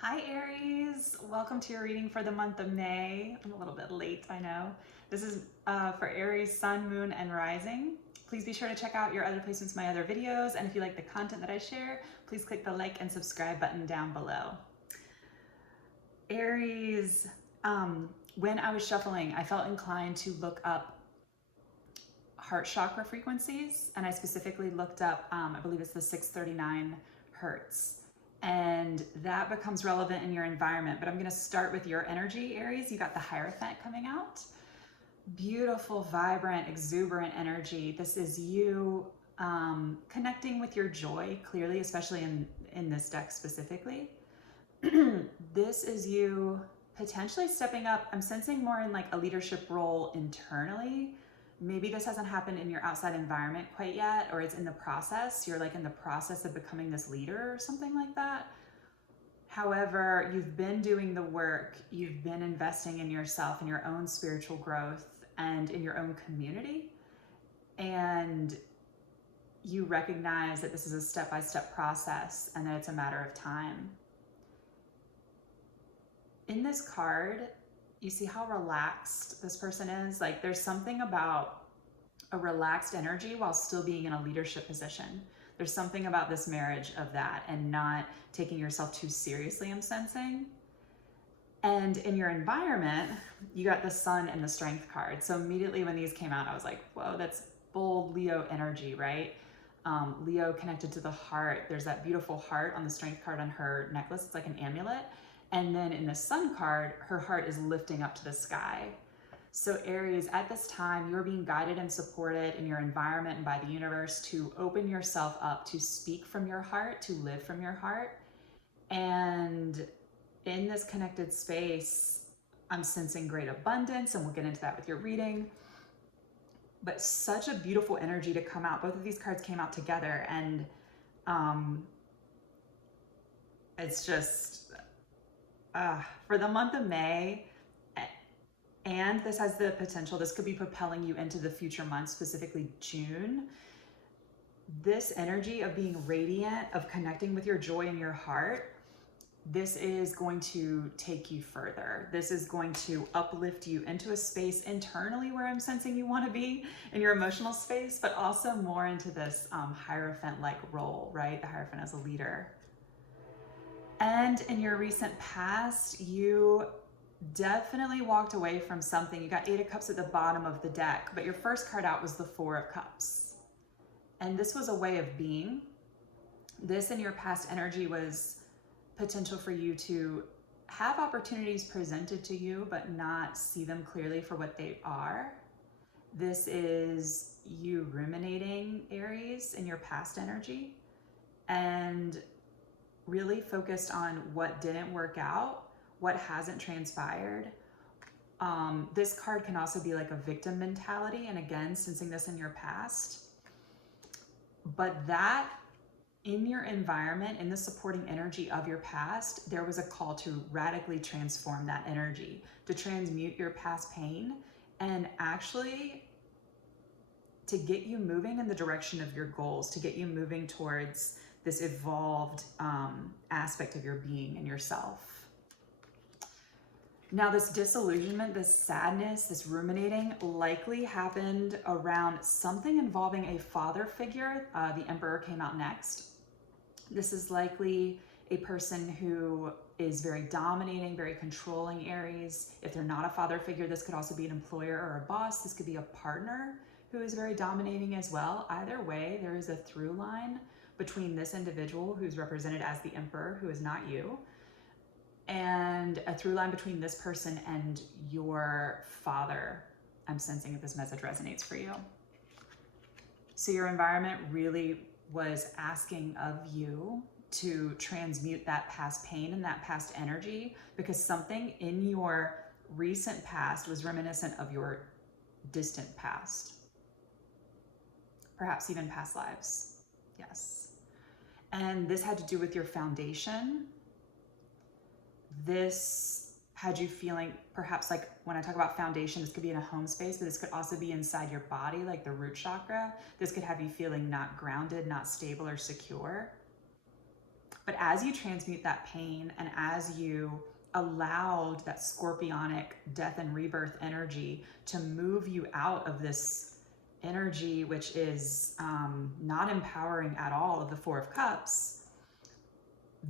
Hi Aries, welcome to your reading for the month of May. I'm a little bit late, I know. This is for Aries, Sun, Moon, and Rising. Please be sure to check out your other placements, my other videos, and if you like the content that I share, please click the like and subscribe button down below. Aries, when I was shuffling, I felt inclined to look up heart chakra frequencies, and I specifically looked up, I believe it's the 639 hertz. And that becomes relevant in your environment. But I'm going to start with your energy, Aries. You got the Hierophant coming out. Beautiful, vibrant, exuberant energy. This is you connecting with your joy, clearly, especially in this deck specifically. This is you potentially stepping up. I'm sensing more in like a leadership role internally. Maybe this hasn't happened in your outside environment quite yet, or it's in the process. You're like in the process of becoming this leader or something like that. However, you've been doing the work, you've been investing in yourself, in your own spiritual growth, and in your own community. And you recognize that this is a step-by-step process and that it's a matter of time. In this card, you see how relaxed this person is? Like there's something about a relaxed energy while still being in a leadership position. There's something about this marriage of that and not taking yourself too seriously, I'm sensing. And in your environment, you got the Sun and the Strength card. So immediately when these came out, I was like, whoa, that's bold Leo energy, right? Leo connected to the heart. There's that beautiful heart on the Strength card on her necklace. It's like an amulet. And then in the Sun card, her heart is lifting up to the sky. So Aries, at this time, you're being guided and supported in your environment and by the universe to open yourself up, to speak from your heart, to live from your heart. And in this connected space, I'm sensing great abundance, and we'll get into that with your reading. But such a beautiful energy to come out. Both of these cards came out together, and it's just... for the month of May, and this has the potential, this could be propelling you into the future months, specifically June. This energy of being radiant, of connecting with your joy in your heart, this is going to take you further. This is going to uplift you into a space internally where I'm sensing you want to be in your emotional space, but also more into this Hierophant-like role, right? The Hierophant as a leader. And in your recent past, you definitely walked away from something. You got 8 of Cups at the bottom of the deck, but your first card out was the 4 of Cups. And this was a way of being. This in your past energy was potential for you to have opportunities presented to you, but not see them clearly for what they are. This is you ruminating, Aries, in your past energy, and really focused on what didn't work out, what hasn't transpired. This card can also be like a victim mentality, and again, sensing this in your past. But that in your environment, in the supporting energy of your past, there was a call to radically transform that energy, to transmute your past pain, and actually to get you moving in the direction of your goals, to get you moving towards this evolved aspect of your being and yourself. Now, this disillusionment, this sadness, this ruminating likely happened around something involving a father figure. The Emperor came out next. This is likely a person who is very dominating, very controlling, Aries. If they're not a father figure, this could also be an employer or a boss. This could be a partner who is very dominating as well. Either way, there is a through line between this individual who's represented as the Emperor, who is not you, and a through line between this person and your father. I'm sensing if this message resonates for you. So your environment really was asking of you to transmute that past pain and that past energy, because something in your recent past was reminiscent of your distant past. Perhaps even past lives. Yes. And this had to do with your foundation. This had you feeling, perhaps like when I talk about foundation, this could be in a home space, but this could also be inside your body, like the root chakra. This could have you feeling not grounded, not stable or secure. But as you transmute that pain and as you allowed that scorpionic death and rebirth energy to move you out of this energy, which is not empowering at all, of the Four of Cups,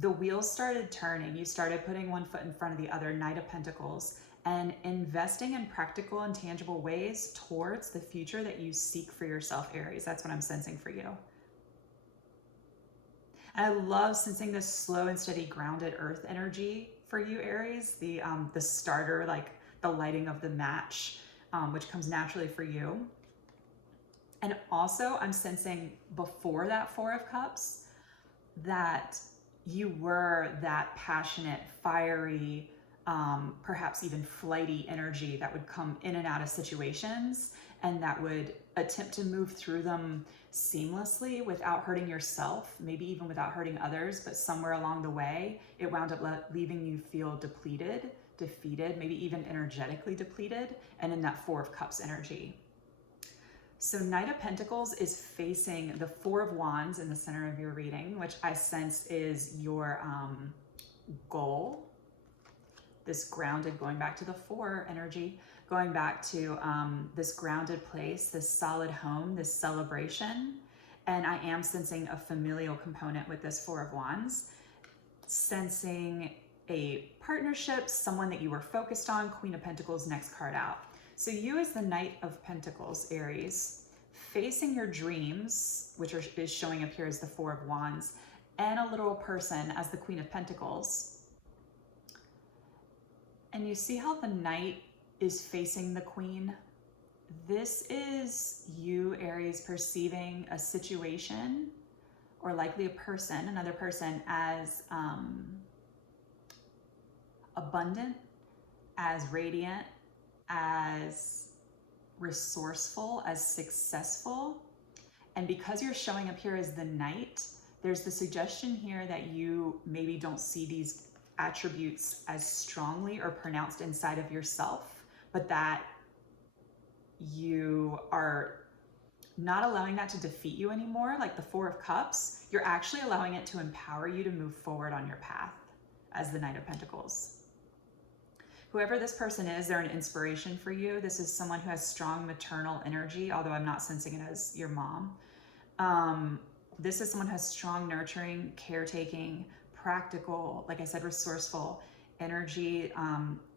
the wheels started turning. You started putting one foot in front of the other, Knight of Pentacles, and investing in practical and tangible ways towards the future that you seek for yourself, Aries. That's what I'm sensing for you. And I love sensing this slow and steady grounded earth energy for you, Aries. The starter, like the lighting of the match, which comes naturally for you. And also I'm sensing before that Four of Cups that you were that passionate, fiery, perhaps even flighty energy that would come in and out of situations and that would attempt to move through them seamlessly without hurting yourself, maybe even without hurting others, but somewhere along the way, it wound up leaving you feel depleted, defeated, maybe even energetically depleted, and in that Four of Cups energy. So Knight of Pentacles is facing the Four of Wands in the center of your reading, which I sense is your goal. This grounded, going back to the Four energy, going back to this grounded place, this solid home, this celebration. And I am sensing a familial component with this Four of Wands, sensing a partnership, someone that you were focused on, Queen of Pentacles, next card out. So you as the Knight of Pentacles, Aries, facing your dreams, which is showing up here as the Four of Wands, and a literal person as the Queen of Pentacles. And you see how the Knight is facing the Queen? This is you, Aries, perceiving a situation, or likely a person, another person, as abundant, as radiant, as resourceful, as successful. And because you're showing up here as the Knight, there's the suggestion here that you maybe don't see these attributes as strongly or pronounced inside of yourself, but that you are not allowing that to defeat you anymore. Like the Four of Cups, you're actually allowing it to empower you to move forward on your path as the Knight of Pentacles. Whoever this person is, they're an inspiration for you. This is someone who has strong maternal energy, although I'm not sensing it as your mom. This is someone who has strong nurturing, caretaking, practical, like I said, resourceful energy.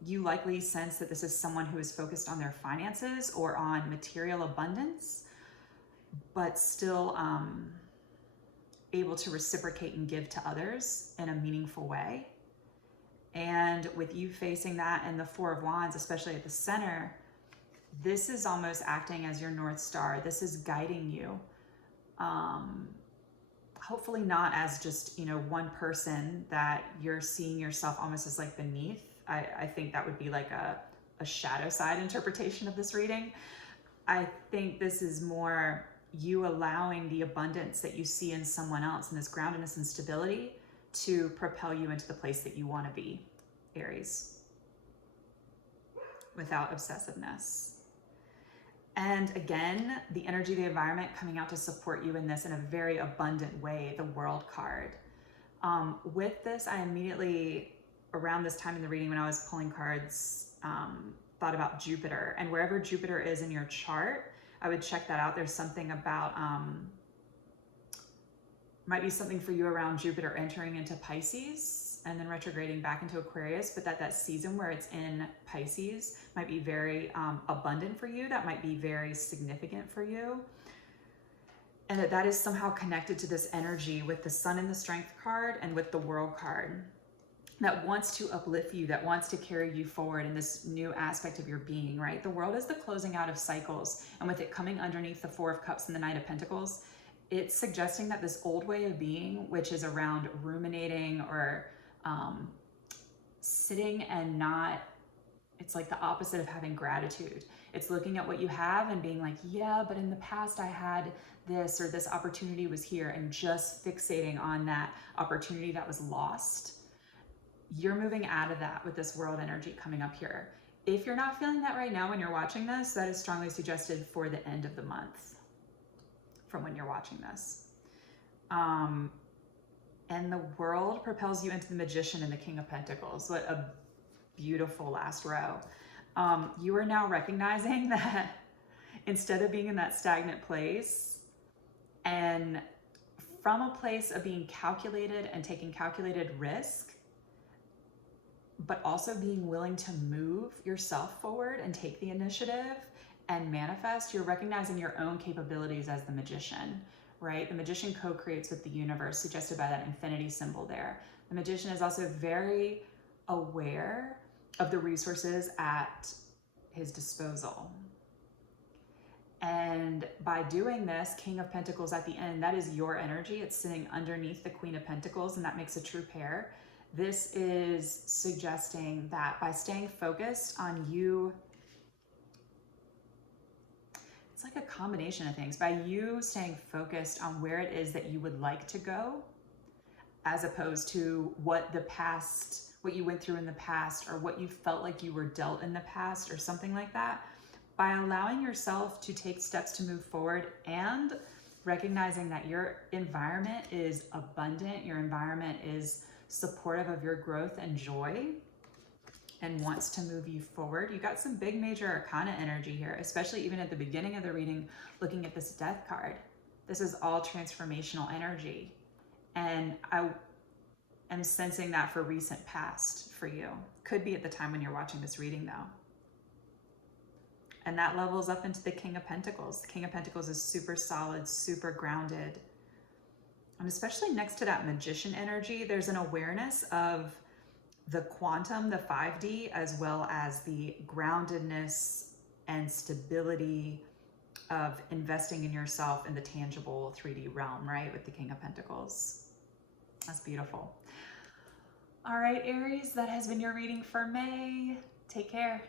You likely sense that this is someone who is focused on their finances or on material abundance, but still able to reciprocate and give to others in a meaningful way. And with you facing that and the Four of Wands, especially at the center, this is almost acting as your North Star. This is guiding you. Hopefully not as just, one person that you're seeing yourself almost as like beneath. I think that would be like a shadow side interpretation of this reading. I think this is more you allowing the abundance that you see in someone else and this groundedness and stability to propel you into the place that you want to be, Aries, without obsessiveness. And again, the energy of the environment coming out to support you in this in a very abundant way, the World card. With this, I immediately, around this time in the reading when I was pulling cards, thought about Jupiter. And wherever Jupiter is in your chart, I would check that out. There's something about, might be something for you around Jupiter entering into Pisces and then retrograding back into Aquarius, but that season where it's in Pisces might be very abundant for you. That might be very significant for you. And that is somehow connected to this energy with the Sun in the Strength card and with the World card that wants to uplift you, that wants to carry you forward in this new aspect of your being, right? The World is the closing out of cycles. And with it coming underneath the Four of Cups and the Knight of Pentacles, it's suggesting that this old way of being, which is around ruminating or sitting and not, it's like the opposite of having gratitude. It's looking at what you have and being like, yeah, but in the past I had this, or this opportunity was here, and just fixating on that opportunity that was lost. You're moving out of that with this World energy coming up here. If you're not feeling that right now when you're watching this, that is strongly suggested for the end of the month from when you're watching this. and the World propels you into the Magician and the King of Pentacles. What a beautiful last row. You are now recognizing that instead of being in that stagnant place, and from a place of being calculated and taking calculated risk, but also being willing to move yourself forward and take the initiative and manifest, you're recognizing your own capabilities as the Magician, right? The Magician co-creates with the universe, suggested by that infinity symbol there. The Magician is also very aware of the resources at his disposal. And by doing this, King of Pentacles at the end, that is your energy. It's sitting underneath the Queen of Pentacles, and that makes a true pair. This is suggesting that by staying focused on you, it's like a combination of things. By you staying focused on where it is that you would like to go, as opposed to what the past, what you went through in the past, or what you felt like you were dealt in the past, or something like that, by allowing yourself to take steps to move forward and recognizing that your environment is abundant, your environment is supportive of your growth and joy, and wants to move you forward. You got some big major arcana energy here, especially even at the beginning of the reading, looking at this Death card. This is all transformational energy. And I am sensing that for recent past for you. Could be at the time when you're watching this reading though. And that levels up into the King of Pentacles. The King of Pentacles is super solid, super grounded. And especially next to that Magician energy, there's an awareness of the quantum, the 5D, as well as the groundedness and stability of investing in yourself in the tangible 3D realm, right? With the King of Pentacles. That's beautiful. All right, Aries, that has been your reading for May. Take care.